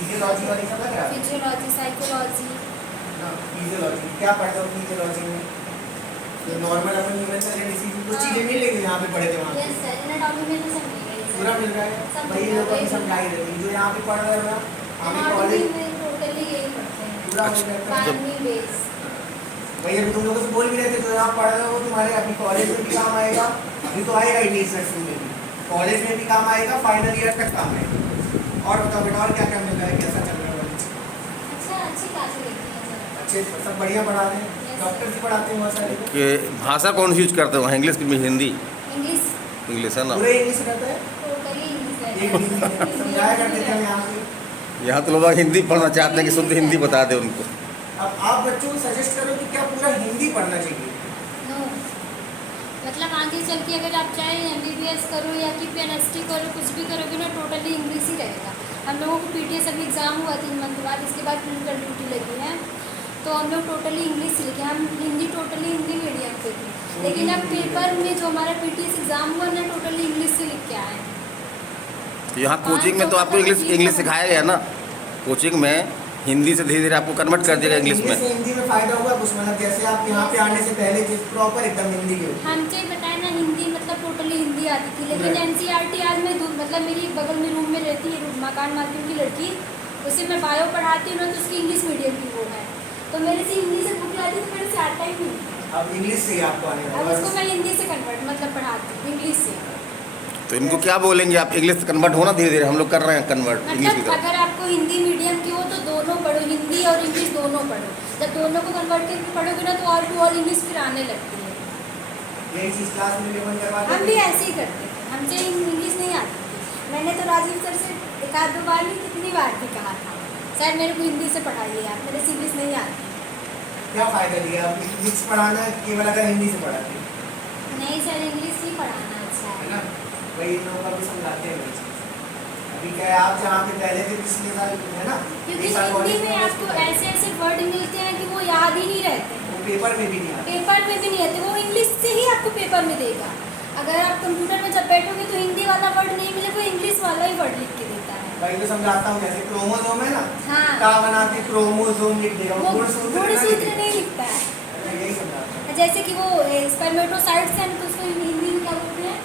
Physiology वाली समझ रहे हैं? Physiology, psychology. फिजियोलॉजी क्या पढ़ते हो फिजियोलॉजी में? तो नॉर्मल अपन ह्यूमन सर्जरी डिसीज कुछ चीजें मिल लेंगी यहाँ पे पढ़े थे वहाँ पे यस सर, एनाटॉमी में तो सब मिल गई पूरा मिल रहा है। भाई ये लोग अभी समझाई देते जो यहाँ पे पढ़ रहे हो ना हमें कॉलेज में टोटली यही पढ़ते हैं, पूरा मिल जाता है। फार्मी बेस। भाई अभी तुम लोगों से बोल भी रहे थे जो यहाँ पढ़ रहे हो तुम्हारे अभी कॉलेज में भी काम आएगा, अभी तो आएगा इंग्लिश सेक्शन में भी, कॉलेज में भी काम आएगा, फाइनल ईयर तक काम आएगा। और बताओ बेटा और क्या क्या मिल रहा है, कैसा चल रहा है कॉलेज? अच्छा, अच्छी क्लासेस लेती हैं सर। अच्छे सब बढ़िया पढ़ा रहे हैं, डॉक्टर भी पढ़ाते हैं बहुत सारे। कि भाषा कौन सी यूज करते हो, इंग्लिश की हिंदी? इंग्लिश, इंग्लिश है ना। पूरे इंग्लिश रहता है, टोटली इंग्लिश एक है। इंग्लिश समझाया करते थे हम यहाँ पे। यहाँ तो लोग हिंदी पढ़ना चाहते हैं कि शुद्ध हिंदी बता दे उनको। अब आप बच्चों को सजेस्ट करो कि क्या पूरा हिंदी पढ़ना चाहिए? नो, मतलब आगे चल के अगर आप चाहे MBBS करो या कि PhD करो, कुछ भी करोगे ना टोटली इंग्लिश ही रहेगा। हम लोगों को PTS अभी एग्ज़ाम हुआ 3 मंथ बाद, इसके बाद क्लिनिकल ड्यूटी लगी है, तो हम लोग टोटली इंग्लिश ही लिखे। हम हिंदी टोटली हिंदी मीडियम पे थे, लेकिन अब पेपर में जो हमारा PTS एग्ज़ाम हुआ ना टोटली इंग्लिश से लिख के आए हैं। तो यहाँ कोचिंग में तो आपको इंग्लिश सिखाया गया ना, कोचिंग में हिंदी से धीरे धीरे आपको कन्वर्ट कर दिया इंग्लिश में। हिंदी में फायदा हुआ कुछ, मतलब जैसे आप यहाँ पे आने से पहले प्रॉपर एकदम हिंदी के हमसे बताया ना हिंदी मतलब टोटली हिंदी आती थी, लेकिन NCERT आज मैं दूर मतलब मेरी बगल में रूम में रहती है, मकान मालकिन की लड़की, उसे मैं बायो पढ़ाती हूँ ना, तो उसकी इंग्लिश मीडियम की वो है, तो मेरे से हिंदी से बुक लाती तो मेरे से आता ही नहीं। अब इंग्लिश से ही आपको आने अब उसको मैं हिंदी से कन्वर्ट मतलब पढ़ाती हूँ इंग्लिश से। तो इनको क्या बोलेंगे आप, इंग्लिश से कन्वर्ट होना धीरे धीरे, हम लोग कर रहे हैं कन्वर्ट इंग्लिश की मतलब तरफ। अगर आपको हिंदी मीडियम की हो तो दोनों पढ़ो, हिंदी और इंग्लिश दोनों पढ़ो। जब दोनों को कन्वर्ट करके पढ़ोगे ना तो ऑल टू ऑल इंग्लिश फिर आने लगती है। यही चीज क्लास में लेवन करवाते हम भी ऐसे ही करते थे, हमसे इंग्लिश नहीं आती थी। मैंने तो राजीव सर से एक आध दो बार नहीं कितनी बार भी कहा था, सर मेरे को हिंदी से पढ़ाइए आप, मेरे से इंग्लिश नहीं आती। क्या फायदा दिया आप इंग्लिश पढ़ाना केवल अगर हिंदी से पढ़ाते हैं? नहीं सर, इंग्लिश ही पढ़ाना अच्छा है है। ना, वही इन लोगों का भी समझाते हैं वही चीज़। अभी क्या है आप जहाँ पे पहले थे पिछले साल है ना, क्योंकि इस साल हिंदी कॉलेज में आपको ऐसे ऐसे वर्ड मिलते हैं कि वो याद ही नहीं रहते, वो पेपर में भी नहीं आते। पेपर में भी नहीं आते, वो इंग्लिश से ही आपको पेपर में देगा। अगर आप कंप्यूटर में जब बैठोगे तो हिंदी वाला वर्ड नहीं मिलेगा, वो इंग्लिश वाला ही वर्ड लिख के देता है। भाई तो समझाता हूँ, जैसे क्रोमोसोम है ना, हाँ, का बना के क्रोमोसोम लिख देगा, वो गुणसूत्र गुणसूत्र नहीं लिखता है। यही समझाता हूँ। जैसे कि वो स्पर्मेटोसाइट्स हैं तो उसको हिंदी में क्या बोलते हैं,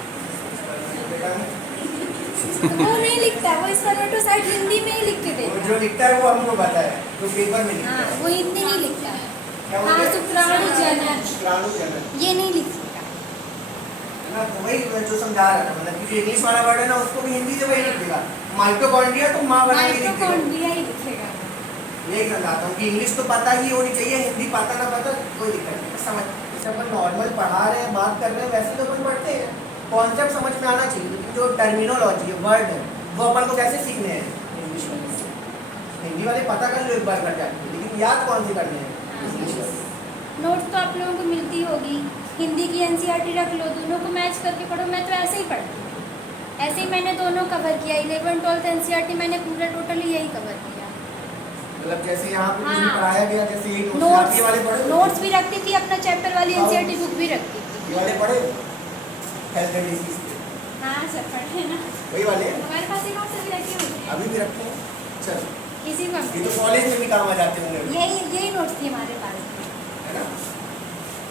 वो नहीं लिखता है, वो स्पर्मेटोसाइट हिंदी में ही लिख के वो देता जो लिखता है वो हमको पता है, जो पेपर में है। लिखता हाँ, है वो हिंदी नहीं लिखता है। क्या हाँ, बोलते हैं? शुक्राणु जनन शुक्राणुजनन, ये नहीं लिख सकता। है ना, तो वही मैं जो समझा रहा था, मतलब कि जो इंग्लिश वाला वर्ड है ना उसको भी हिंदी से वही लिख देगा। माइटोकॉन्ड्रिया तो माँ बना के लिख देगा, माइटोकॉन्ड्रिया ही लिखेगा। यही समझाता हूँ कि इंग्लिश तो पता ही होनी चाहिए, हिंदी पता ना पता कोई दिक्कत नहीं, समझ जैसे अपन नॉर्मल पढ़ा रहे हैं बात कर रहे हैं वैसे तो अपन पढ़ते हैं, कॉन्सेप्ट समझ में आना चाहिए, लेकिन जो टर्मिनोलॉजी है वर्ड है वो अपन को कैसे सीखने हैं इंग्लिश में। हिंदी वाले पता कर लो एक बार कर जाते, लेकिन याद कौन से करने हैं इंग्लिश वाले। नोट्स तो आप लोगों को मिलती होगी, हिंदी की NCERT रख लो, दोनों को मैच करके पढ़ो। मैं तो ऐसे ही पढ़ती हूँ, ऐसे ही मैंने दोनों कवर किया, 11th 12th NCERT मैंने पूरा टोटली यही कवर किया। मतलब जैसे यहाँ पे कुछ भी हाँ। पढ़ाया गया, जैसे ये नोट्स वाले पढ़े, नोट्स भी रखती थी, अपना चैप्टर वाली NCERT बुक भी रखती थी। ये वाले पढ़े हेल्थ एंड डिसीज हाँ सर, पढ़े ना, वही वाले हमारे पास एक नोट्स भी रखे हुए हैं, अभी भी रखते हैं। चलो किसी को ये तो कॉलेज में भी काम आ जाते होंगे अभी, यही नोट्स थी हमारे पास। है ना,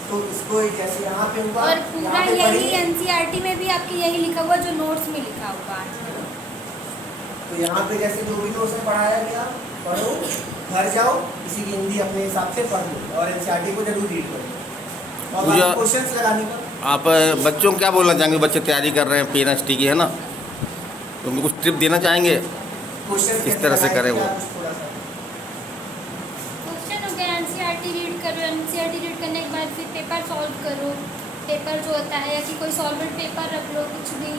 तो इसको जैसे यहाँ पे हुआ और पूरा यहाँ पे यही पढ़ी, NCERT में भी आपके यही लिखा हुआ जो नोट्स में लिखा हुआ है। तो यहाँ पे जैसे जो भी नोट्स में पढ़ाया गया पढ़ो, घर जाओ किसी की हिंदी अपने हिसाब से पढ़ लो और NCERT को जरूर रीड करो और क्वेश्चंस लगाने का। आप बच्चों को क्या बोलना चाहेंगे, बच्चे तैयारी कर रहे हैं PhD की है ना, तो उनको कुछ टिप देना चाहेंगे क्वेश्चन किस तरह से करें वो? क्वेश्चन हो गया, NCERT रीड करो, NCERट रीड करने के बाद फिर पेपर सॉल्व करो। पेपर जो होता है या कि कोई सॉल्वेड पेपर रख लो, कुछ भी,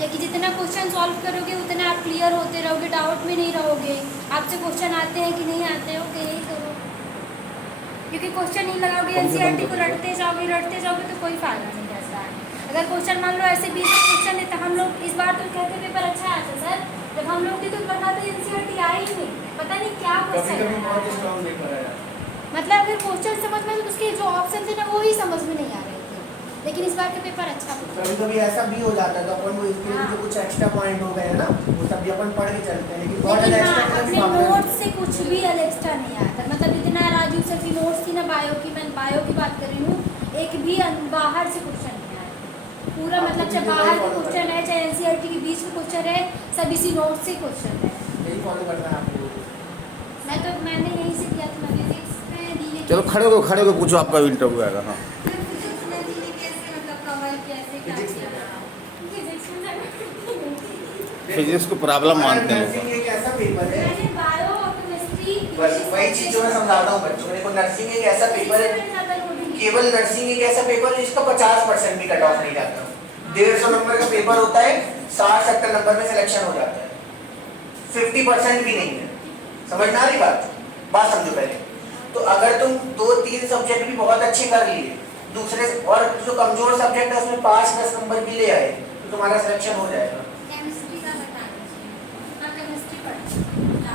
या कि जितना क्वेश्चन सॉल्व करोगे उतना आप क्लियर होते रहोगे, डाउट में नहीं रहोगे। आपसे क्वेश्चन आते हैं कि नहीं आते हो, कि यही करो, क्योंकि क्वेश्चन नहीं लगाओगे NCERT को रटते जाओगे तो कोई फायदा नहीं रहता है। अगर क्वेश्चन मान लो ऐसे 20 क्वेश्चन है तो हम लोग इस बार तो कहते पेपर अच्छा आया था सर, जब हम लोग की तो पता था NCERT आया ही नहीं, पता नहीं क्या क्वेश्चन है। मतलब अगर क्वेश्चन समझ में तो उसके जो ऑप्शन थे ना वो ही समझ में नहीं आ रहे थे, लेकिन इस बार का पेपर अच्छा था। कभी कभी ऐसा भी हो जाता है तो अपन को इसके लिए हाँ। जो कुछ एक्स्ट्रा पॉइंट हो गए हैं ना वो सब भी अपन पढ़ के चलते हैं, लेकिन बहुत लेकिन ज़्यादा हाँ, एक्स्ट्रा अपने भी एक्स्ट्रा नहीं आया था, मतलब इतना राजू सर की नोट्स थी ना बायो की, मैं बायो की बात कर रही हूँ, एक भी बाहर से क्वेश्चन नहीं आया पूरा, मतलब चाहे बाहर के क्वेश्चन है चाहे एनसीईआरटी के बीच में क्वेश्चन है, सब इसी नोट से क्वेश्चन है। यही फॉलो करना है आपको। मैंने यहीं से किया था, मैं फिजिक्स में दी है। चलो खड़े हो पूछो, आपका इंटरव्यू आएगा। हाँ फिजिक्स में दी है कैसे, मतलब कवर कैसे क्या फिजिक्स किया? फिजिक्स में फिजिक्स को प्रॉब्लम मानते हैं नर्सिंग एक ऐसा पेपर है, मैंने बायो और केमिस्ट्री बस वही चीज जो मैं समझाता हूँ बच्चों को। देखो नर्सिंग एक ऐसा पेपर है, केवल नर्सिंग एक ऐसा पेपर है जिसका 50% भी कट ऑफ नहीं जाता। 150 नंबर का पेपर होता है, 60-70 नंबर में सिलेक्शन हो जाता है, 50% भी नहीं है। समझ में आ रही बात समझो पहले। तो अगर तुम 2-3 सब्जेक्ट भी बहुत अच्छे कर लिए, दूसरे और जो कमजोर सब्जेक्ट है उसमें 5-10 नंबर भी ले आए, तो तुम्हारा सिलेक्शन हो जाएगा। केमिस्ट्री का बताना, केमिस्ट्री पढ़,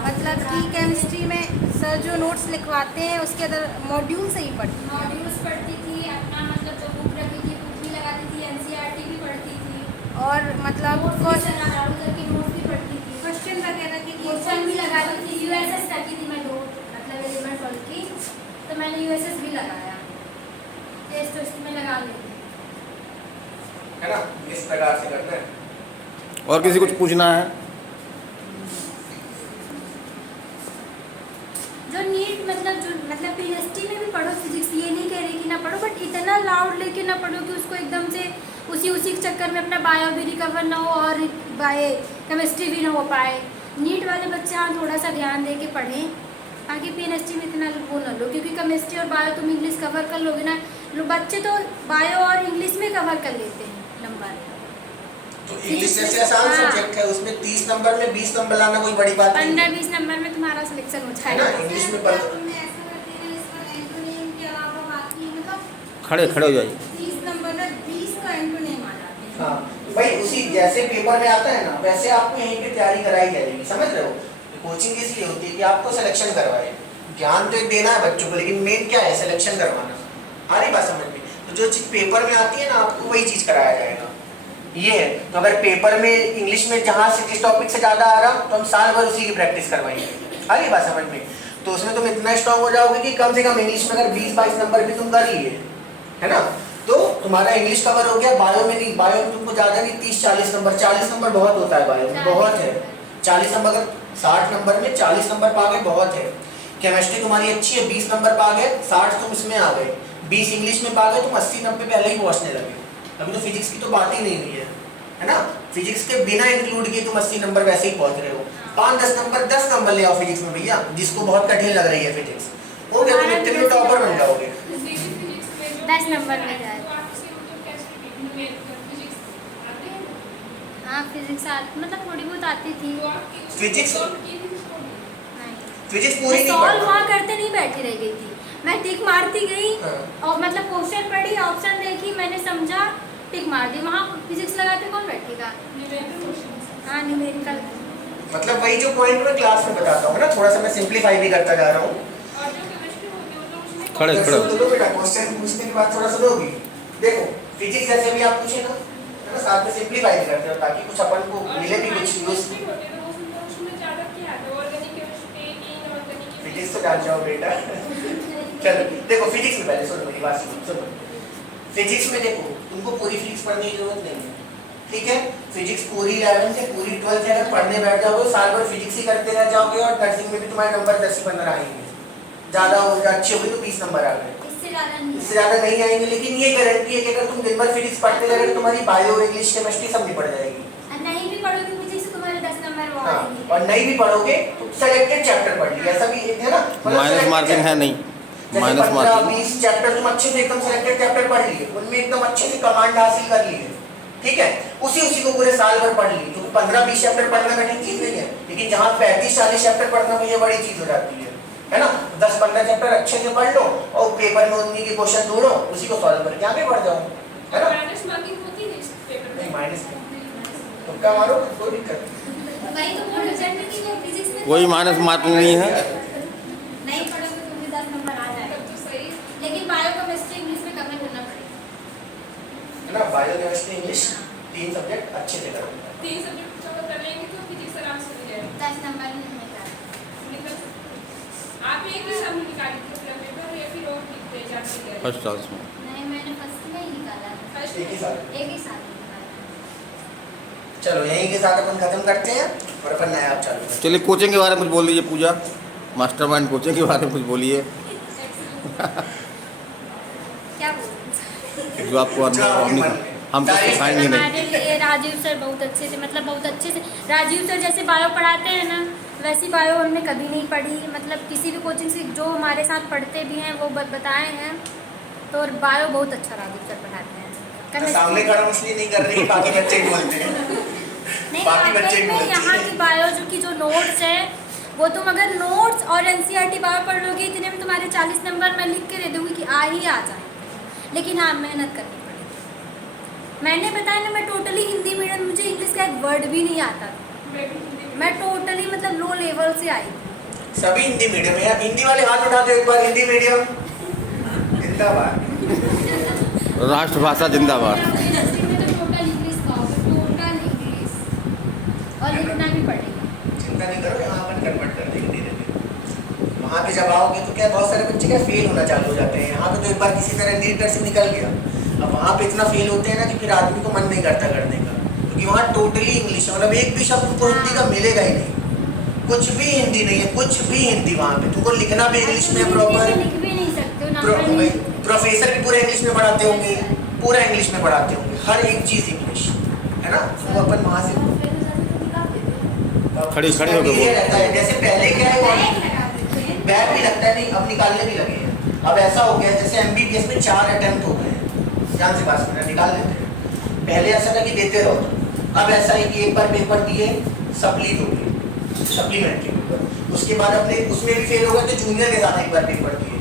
मतलब कि केमिस्ट्री में सर जो नोट्स लिखवाते हैं उसके अंदर मॉड्यूल से ही पढ़ती हैं। मॉड्यूल्स पढ़ती थी अपना, मतलब जो बुक रखी थी बुक भी लगाती थी, एनसीईआरटी भी पढ़ती थी, और मतलब राहुल की नोट्स भी पढ़ती थी, क्वेश्चन वगैरह के क्वेश्चन भी लगाती थी। यूएसएस रखी थी मैं नोट, मतलब 11-12 की, तो मैंने यूएसएस भी लगाया, टेस्ट में लगा लेती है ना, इस प्रकार से करना है। और किसी कुछ पूछना है? जो नीट मतलब पीएचडी में भी पढ़ो फिजिक्स, ये नहीं कह रही कि ना पढ़ो, बट इतना लाउड लेके ना पढ़ो कि उसको एकदम से उसी के चक्कर में अपना बायो भी रिकवर ना हो और केमिस्ट्री भी ना हो पाए। नीट वाले बच्चे हाँ थोड़ा सा ध्यान दे के पढ़ें, आगे पीएचडी में इतना वो ना लो, क्योंकि केमिस्ट्री और बायो तुम इंग्लिश कवर कर लोगे ना, बच्चे तो बायो और इंग्लिश में कवर कर लेते हैं नंबर। तो इंग्लिश जैसे आसान सब्जेक्ट है, उसमें 30 नंबर में 20 नंबर लाना कोई बड़ी बात नहीं है। 15-20 नंबर में तुम्हारा सिलेक्शन हो है ना, जाएगा। इंग्लिश में ऐसा करते हैं इसमें एंटोनिम के अलावा बाकी मतलब खड़े हो जाइए। 30 नंबर में 20 का एंटोनिम आ जाते हैं। हाँ तो भाई उसी जैसे पेपर में आता है ना, वैसे आपको यहीं पे तैयारी कराई जाएगी। समझ रहे हो, कोचिंग इसलिए होती है कि आपको सिलेक्शन करवाए, ज्ञान तो देना है बच्चों को, लेकिन मेन क्या है, सिलेक्शन करवाना। आ रही बात समझ में? तो जो चीज पेपर में आती है ना, आपको वही चीज कराया जाएगा। ये है, तो अगर पेपर में इंग्लिश में जहाँ से जिस टॉपिक से ज्यादा आ रहा तो हम साल भर उसी की प्रैक्टिस करवाएंगे। आ रही बात समझ में? तो उसमें तुम इतना स्ट्रॉन्ग हो जाओगे कि कम से कम इंग्लिश में अगर 20-22 नंबर भी तुम कर लिए, है ना, तो तुम्हारा इंग्लिश कवर हो गया। बायो में नहीं, बायो में तुमको ज्यादा नहीं, 30-40 नंबर, 40 नंबर बहुत होता है बायो में, बहुत है। 40 नंबर, अगर 60 नंबर में 40 नंबर पा गए बहुत है। केमिस्ट्री तुम्हारी अच्छी है, 20 नंबर पा गए, 60 तुम इसमें आ गए, 20 इंग्लिश में पा गए, तुम 80-90 पहले ही पहुंचने लगे। अभी तो फिजिक्स की तो बात ही नहीं हुई है ना, फिजिक्स के बिना इंक्लूड किए तुम 80 नंबर वैसे ही पहुंच रहे हो। 5-10 नंबर, 10 नंबर ले आओ फिजिक्स में भैया, जिसको बहुत कठिन लग रही है फिजिक्स, हो गया, तुम इतने टॉपर बन जाओगे। 10 नंबर में जाए। हाँ फिजिक्स मतलब थोड़ी बहुत आती थी। फिजिक्स नहीं, फिजिक्स पूरी नहीं सॉल्व पढ़ना। वहाँ करते नहीं बैठी रह गई थी, मैं टिक मारती गई हाँ। और मतलब क्वेश्चन पढ़ी, ऑप्शन देखी, मैंने समझा, टिक मार दी। वहाँ फिजिक्स लगाते कौन बैठेगा? हाँ न्यूमेरिकल। मतलब वही जो पॉइंट मैं क्लास में बताता हूँ ना, थोड़ा सा मैं सिंपलीफाई भी करता जा रहा हूँ। खड़े तो बेटा क्वेश्चन पूछने के बाद थोड़ा सा दोगी। देखो फिजिक्स जैसे भी आप पूछे ना, है ना, साथ में सिंपलीफाई भी करते हो ताकि कुछ अपन को मिले भी कुछ यूज। फिजिक्स तो जान जाओ बेटा। चलो देखो फिजिक्स में पहले सुनो मेरी बात सुनो। फिजिक्स में देखो तुमको पूरी फिजिक्स पढ़ने की जरूरत नहीं है, ठीक है। फिजिक्स पूरी 11 से पूरी 12 से अगर पढ़ने बैठ जाओगे, साल भर फिजिक्स ही करते रह जाओगे और नर्सिंग में भी तुम्हारे नंबर 10-15 आएंगे, ज्यादा हो अच्छे होगी तो 20 नंबर आ गए, इससे ज्यादा नहीं आएंगे। लेकिन ये गारंटी है कि अगर तुम दिन भर फिजिक्स पढ़ते रहोगे तो तुम्हारी बायो, इंग्लिश, केमिस्ट्री सब निपट जाएगी। नहीं भी पढ़ोगे फिजिक्स तो तुम्हारे 10 नंबर वो आएंगे। और नहीं भी पढ़ोगे तो सेलेक्टेड चैप्टर पढ़ लिया, ऐसा भी है ना, माइनस मार्किंग है नहीं, माइनस मार्किंग। 20 चैप्टर तुम अच्छे से एकदम सेलेक्टेड चैप्टर पढ़ लिए, उनमें एकदम अच्छे से कमांड हासिल कर ली है, ठीक है। उसी को पूरे साल भर पढ़ ली, क्योंकि 15-20 चैप्टर पढ़ना कठिन चीज नहीं है, लेकिन जहाँ 35-40 चैप्टर पढ़ना तो ये बड़ी चीज हो जाती है ना। 10-15 चैप्टर अच्छे से पढ़ लो और पेपर में उन्हीं के क्वेश्चन ढूंढो, उसी को सॉल्व करके आगे बढ़ जाओ, है ना। नहीं माइनस तुक्का मारो, कोई दिक्कत नहीं। वही तो बोल रिजल्ट में कि फिजिक्स में कोई माइनस मार्किंग नहीं है। नहीं पढ़ोगे तो भी 10 नंबर आ जाएगा, लेकिन बायो केमिस्ट्री इंग्लिश में कवर करना पड़ेगा, है ना। बायो, केमिस्ट्री, इंग्लिश 3 सब्जेक्ट अच्छे से करो। 10 नंबर नहीं मिलेगा। एक ही साल में निकाली थी अपना पेपर या फिर और लिखते जाते गए? फर्स्ट चांस में। नहीं, मैंने फर्स्ट में ही निकाला था। फर्स्ट एक ही साल। एक ही साल में निकाला। चलो यहीं के साथ अपन खत्म करते हैं और अपन नया आप चालू करते हैं। चलिए कोचिंग के बारे में कुछ बोल दीजिए पूजा, मास्टरमाइंड कोचिंग के बारे में कुछ बोलिए क्या बोलूं? जो आपको जो आपके हमने मन में। हम तो तारीफ सिखाएंगे नहीं। हमारे लिए राजीव सर बहुत अच्छे थे, मतलब बहुत अच्छे से। राजीव सर जैसे बायो पढ़ाते हैं ना, वैसी बायो हमने कभी नहीं पढ़ी। मतलब किसी भी कोचिंग से जो हमारे साथ पढ़ते भी हैं वो बताए हैं, तो बायो बहुत अच्छा राजीव सर पढ़ाते हैं। तो सामने खड़ा इसलिए नहीं कर रही, बाकी बच्चे ही बोलते हैं। नहीं, बाकी बच्चे वाकई ही में बोलते यहाँ हैं। की बायो की जो नोट्स है, वो तुम अगर नोट्स और एनसीईआरटी बायो पढ़ लोगे, इतने में तुम्हारे 40 नंबर मैं लिख के दे दूँगी कि आ ही आ जाए। लेकिन हाँ, मेहनत करनी पड़ेगी। मैंने बताया ना, मैं टोटली हिंदी मीडियम, मुझे इंग्लिश का एक वर्ड भी नहीं आता था। मैं भी हिंदी में- मैं टोटली मतलब लो लेवल से आई थी। सभी हिंदी मीडियम है यार। हिंदी वाले हाथ उठा दो एक बार, हिंदी मीडियम जिंदाबाद। राष्ट्रभाषा जिंदाबाद। यूनिवर्सिटी में तो टोटल इंग्लिश का होगा, टोटल इंग्लिश, और लिखना भी पड़ेगा। चिंता नहीं करो, यहाँ अपन कन्वर्ट कर देंगे धीरे धीरे। वहाँ पे जब आओगे तो क्या बहुत सारे बच्चे क्या फेल होना चालू हो जाते हैं। यहाँ पे तो एक बार किसी तरह नीट से निकल गया, अब वहाँ पे इतना फेल होते हैं ना कि फिर आदमी को मन नहीं करता करने का, क्योंकि वहाँ टोटली इंग्लिश है। मतलब एक भी शब्द तुमको हिंदी का मिलेगा ही नहीं, कुछ भी हिंदी नहीं है, कुछ भी हिंदी। वहाँ पे तुमको लिखना भी इंग्लिश में प्रॉपर। लिख भी नहीं सकते हो, नंबर नहीं। प्रोफेसर भी पूरा इंग्लिश में पढ़ाते होंगे, पूरा इंग्लिश में पढ़ाते होंगे, हर एक चीज़ इंग्लिश है ना। तो अपन वहाँ से खड़ी खड़ी होकर ये बोल। रहता है। जैसे पहले क्या है, बैग भी लगता है, नहीं अब निकालने भी लगे हैं। अब ऐसा हो गया जैसे MBBS में 4 अटेम्प्ट हो गए हैं, जान से पास करना निकाल लेते हैं। पहले ऐसा था कि देते रहो, अब ऐसा है कि एक बार पेपर दिए सप्ली दोगे, सप्लीमेंट्री पेपर, उसके बाद अपने उसमें भी फेल होगा तो जूनियर के साथ एक बार पेपर दिए,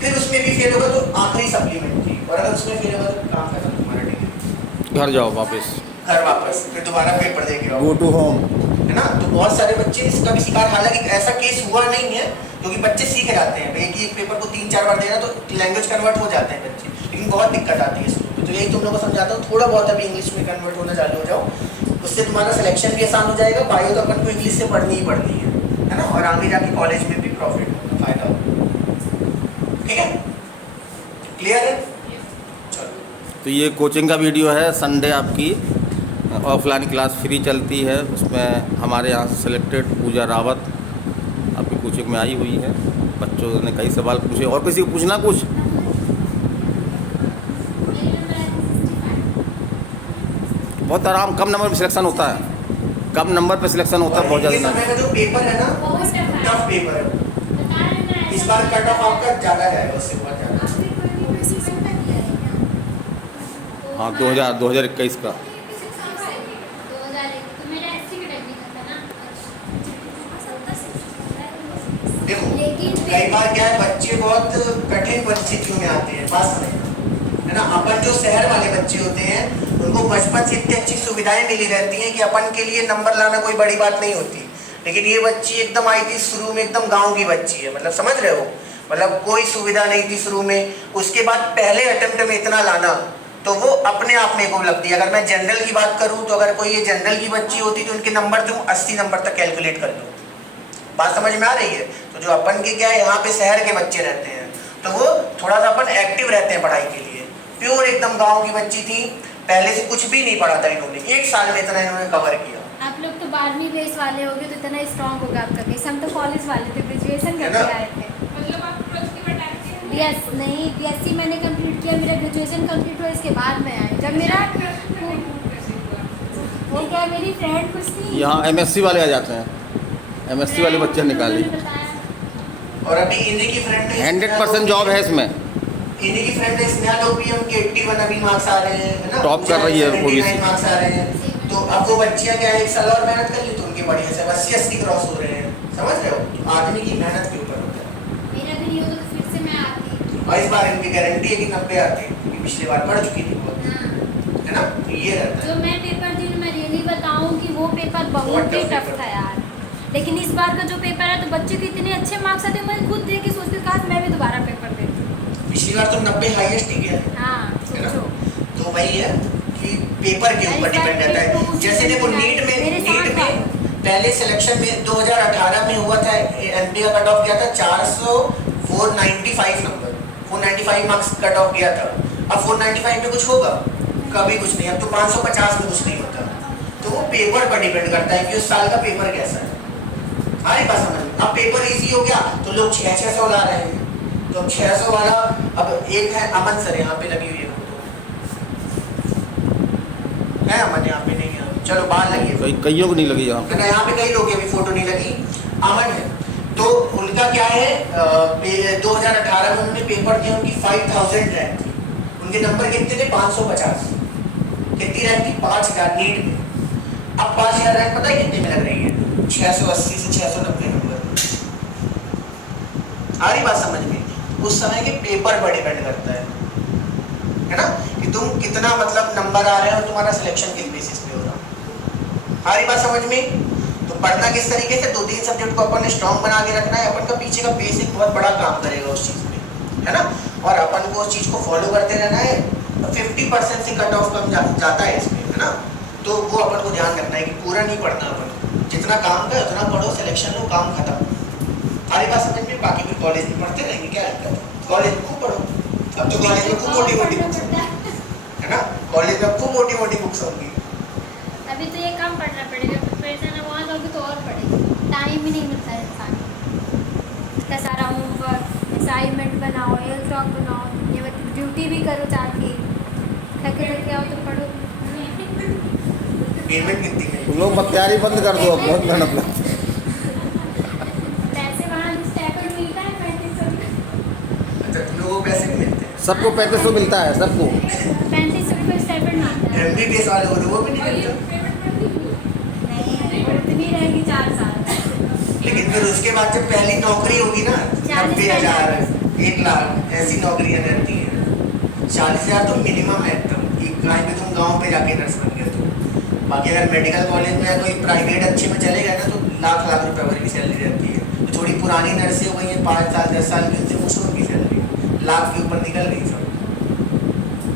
फिर उसमें भी फेल होगा तो आखिरी सप्लीमेंट्री, और अगर उसमें फेल होगा तो काम खत्म तुम्हारा, डिग्री घर जाओ वापस, घर वापस, फिर दोबारा पेपर देके आओ, गो टू होम। है ना। तो बहुत सारे बच्चे इसका भी शिकार, हालांकि ऐसा केस हुआ नहीं है क्योंकि बच्चे सीख जाते हैं। एक ही पेपर को 3-4 बार देना तो लैंग्वेज कन्वर्ट हो जाते हैं बच्चे, लेकिन बहुत दिक्कत आती है इसमें। तो यही तुम लोगों को समझाता हूँ, थोड़ा बहुत अभी इंग्लिश में कन्वर्ट होना चालू हो जाओ, उससे तुम्हारा सिलेक्शन भी आसान हो जाएगा। बायो तो अपन को इंग्लिश से पढ़नी ही पड़नी है ना, और आगे जाके कॉलेज में भी प्रॉफिट होगा, फायदा होगा। ठीक है, क्लियर है? चलो, तो ये कोचिंग का वीडियो है। संडे आपकी ऑफलाइन क्लास फ्री चलती है, उसमें हमारे यहाँ से सिलेक्टेड पूजा रावत आपकी कोचिंग में आई हुई है। बच्चों ने कई सवाल पूछे, और किसी को पूछना कुछ? बहुत आराम, कम नंबर पे सिलेक्शन होता है, कम नंबर पे सिलेक्शन होता है, बहुत ये ज़्यादा। समय का जो पेपर है ना, बहुत टफ पेपर है। इस बार कट ऑफ आपका ज़्यादा जाएगा, उससे बहुत ज़्यादा। हाँ, 2021 का। देखो लेकिन कई बार क्या है, बच्चे बहुत कठिन परिस्थितियों में आते हैं, बात समझना, है ना। अपन जो शहर वाले बच्चे होते हैं उनको बचपन से इतनी अच्छी सुविधाएं मिली रहती हैं कि अपन के लिए नंबर लाना कोई बड़ी बात नहीं होती। लेकिन ये बच्ची एकदम आई थी शुरू में, एकदम गांव की बच्ची है, मतलब समझ रहे हो, मतलब कोई सुविधा नहीं थी शुरू में। उसके बाद पहले अटेम्प्ट में इतना लाना, तो वो अपने आप में को लगती है। अगर मैं जनरल की बात करूँ तो अगर कोई ये जनरल की बच्ची होती तो उनके नंबर तुम 80 नंबर तक कैलकुलेट कर लो। बात समझ में आ रही है? तो जो अपन के क्या है, यहाँ पे शहर के बच्चे रहते हैं तो वो थोड़ा सा अपन एक्टिव रहते हैं पढ़ाई के लिए। प्योर एकदम गांव की बच्ची थी, पहले से कुछ भी नहीं पढ़ा था इन्होंने, 1 साल में इतना इन्होंने कवर किया। आप लोग तो 12वीं बेस वाले होगे तो इतना स्ट्रांग होगा आपका बेस। हम तो कॉलेज वाले थे, ग्रेजुएशन है करके ना? आए थे। मतलब आप प्लस की डायरेक्ट बीएस नहीं, बीएससी मैंने कंप्लीट किया, मेरा ग्रेजुएशन कंप्लीट हुआ, इसके बाद मैं आई। जब मेरा वो क्या, मेरी फ्रेंड कुछ थी, यहाँ MSc वाले आ जाते हैं, MSc वाले बच्चे निकाली। और अभी इन्हीं की फ्रेंड 100% जॉब है इसमें। इन्हीं की फ्रेंड है स्नेहा लोग भी, उनके 81 अभी मार्क्स आ रहे हैं, है ना। टॉप कर रही है वो भी। 79 मार्क्स आ रहे हैं। तो अब वो बच्चियां क्या है, 1 साल और मेहनत कर ली तो उनके बढ़िया से 80-80 क्रॉस हो रहे हैं, समझ रहे हो। तो आदमी की मेहनत के ऊपर होता है। मेरा भी नहीं होता तो फिर से मैं आती। और इस बार इनकी गारंटी है कि 90 आते हैं, क्योंकि पिछली बार पढ़ चुकी थी बहुत, हाँ। है ना। तो ये रहता जो है। मैं पेपर दी, मैं रियली बताऊं कि वो पेपर बहुत बहुत ही tough टफ पेपर था यार। लेकिन इस बार का जो पेपर है तो बच्चे के इतने अच्छे मार्क्स आते हैं, मैं खुद देख के सोचती हूँ काश मैं भी दोबारा पेपर देती। पिछली बार तो 90 हाईएस्ट ही गया, हाँ, है ना। सोचो। तो वही है कि पेपर के ऊपर डिपेंड रहता है। जैसे देखो नीट में पहले सिलेक्शन में 2018 में हुआ था, MP का कट ऑफ गया था 495 नंबर, 495 मार्क्स कट ऑफ गया था। अब 495 में कुछ होगा? कभी कुछ नहीं। अब तो 550 में कुछ नहीं होता। तो वो पेपर पर डिपेंड करता है कि उस साल का पेपर कैसा है। हमारी बात समझ में? अब पेपर इजी हो गया तो लोग 600 ला रहे हैं। तो अब 600 वाला, अब एक है अमन सर यहाँ पे लगी हुई है फोटो, है अमन यहाँ पे नहीं है, चलो बाहर लगी है, कईयों को नहीं लगी यहाँ पे। यहाँ पे कई लोग की अभी फोटो नहीं लगी, अमन है। तो उनका क्या है, 2018 में उन्होंने पेपर दिया, उनकी 5000 रैंक थी। उनके नंबर कितने थे? 550। कितनी रैंक थी? 5000 नीट में। अब 5000 रैंक पता है कितने में लग रही है? 680 से 690 नंबर। आ रही बात समझ में? उस समय के पेपर पर डिपेंड करता है ना, कि तुम कितना मतलब नंबर आ रहे हैं और तुम्हारा सिलेक्शन किस बेसिस पे हो रहा। आ रही बात समझ में? तो पढ़ना किस तरीके से, 2-3 सब्जेक्ट को अपन ने स्ट्रॉन्ग बना के रखना है। अपन का पीछे का बेसिक बहुत बड़ा काम करेगा उस चीज में, है ना। और अपन को उस चीज को फॉलो करते रहना है। 50% से कट ऑफ कम जाता है इसमें, है ना। तो वो अपन को ध्यान रखना है कि पूरा नहीं पढ़ना अपन, जितना काम का उतना पढ़ो, सिलेक्शन लो, काम खत्म। हमारी बात समझ में? बाकी फिर कॉलेज में पढ़ते रहेंगे, क्या है, कॉलेज में खूब पढ़ो। अब तो कॉलेज में खूब मोटी मोटी बुक्स है ना, कॉलेज में खूब मोटी मोटी बुक्स होंगी। अभी तो ये काम पढ़ना पड़ेगा, प्रिपरेशन है, वहाँ जाओगे तो और पढ़ेगा, टाइम ही नहीं मिलता है इंसान को। इतना सारा होमवर्क, असाइनमेंट बनाओ, एल फ्रॉक बनाओ, ये ड्यूटी भी करो, जाके थके आओ तो पढ़ो। पेमेंट कितनी है? तुम लोग बख्तियारी बंद कर दो, अब बहुत मेहनत लगती है। पैसे वहाँ स्टाइपेंड मिलता है 3500 रुपये। अच्छा, तुम लोगों को पैसे भी मिलते हैं? सबको 3500 मिलता है, सबको। 3500 रुपये स्टाइपेंड मिलता है। MBBS वाले हो वो भी नहीं और ये मिलता। पेमेंट बढ़ती हुई। नहीं, उतनी रहेगी 4 साल। लेकिन फिर उसके बाद जब पहली नौकरी होगी ना, 90,000 1 लाख ऐसी नौकरियां रहती हैं। 40,000 तो मिनिमम है एकदम, कहीं भी तुम गांव पे जाके नर्स बन गए तो। बाकी अगर मेडिकल कॉलेज में या कोई प्राइवेट अच्छे में चले गए ना तो लाख लाख रुपए भर की सैलरी रहती है। तो थोड़ी पुरानी नर्सें हो गई हैं, 5 साल 10 साल की, उनसे पूछो उनकी सैलरी लाख के ऊपर निकल गई सब।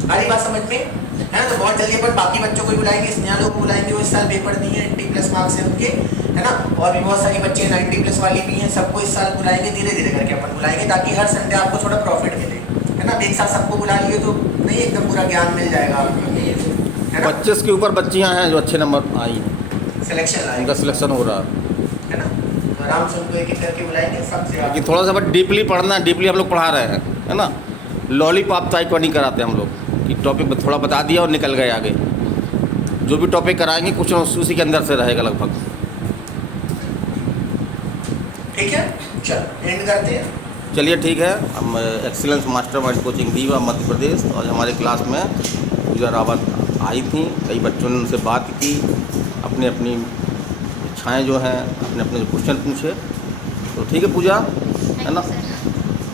हमारी बात समझ में है ना। तो बहुत जल्दी अपन बाकी बच्चों को बुलाएंगे, स्नेहा लोग को बुलाएंगे, वो इस साल पेपर दिए हैं, 80+ मार्क्स है उनके, है ना। और भी बहुत सारी बच्चे 90+ वाली भी हैं, सबको इस साल बुलाएंगे, धीरे धीरे करके अपन बुलाएंगे, ताकि हर संडे आपको थोड़ा प्रॉफिट मिले, है ना। एक साथ सबको बुला लिए तो नहीं एकदम पूरा ज्ञान मिल जाएगा आपको, है ना। 25 के ऊपर बच्चियां हैं जो अच्छे नंबर आई हैं, सिलेक्शन उनका लाएंगे, सिलेक्शन हो रहा है। है ना। तो आराम से उनको एक एक करके बुलाएंगे सबसे। लेकिन थोड़ा सा बट डीपली पढ़ना है, डीपली हम लोग पढ़ा रहे हैं, है ना। लॉलीपॉप टाइप का नहीं कराते हम लोग कि टॉपिक थोड़ा बता दिया और निकल गए आगे। जो भी टॉपिक कराएंगे कुछ न उसी के अंदर से रहेगा लगभग। ठीक है, चलो एंड करते हैं। चलिए ठीक है। हम एक्सीलेंस मास्टरमाइंड कोचिंग दीवा मध्य प्रदेश, और हमारे क्लास में पूजा रावत आई थी। कई बच्चों ने उनसे बात की, अपनी अपनी इच्छाएँ जो हैं, अपने अपने क्वेश्चन पूछे। तो ठीक है पूजा, है ना।